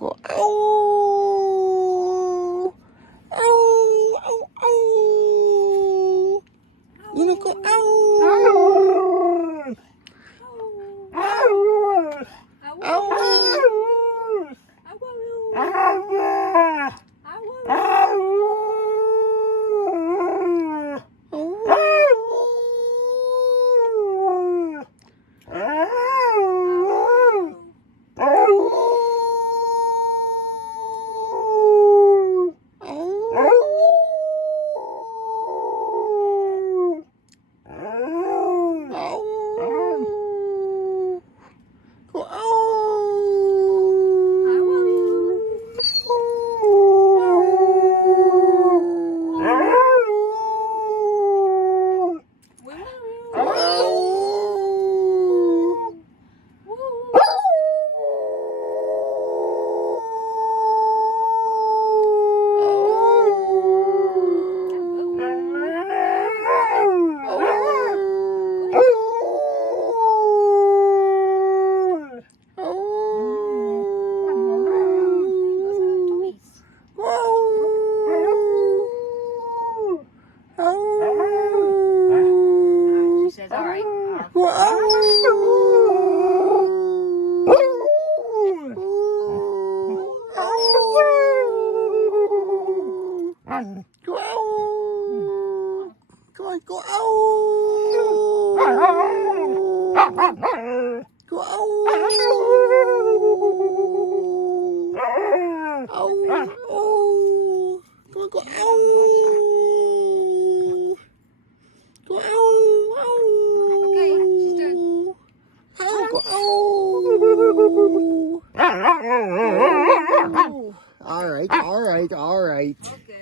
Go ow. Ow, ow, ow. You know, go ow. Go ow! Come on, go ow! Go ow! Ow! Oh! Come on, go ow! Go ow! Ow! Okay, she's done. Ow! Go ow! All right, all right, all right. Okay.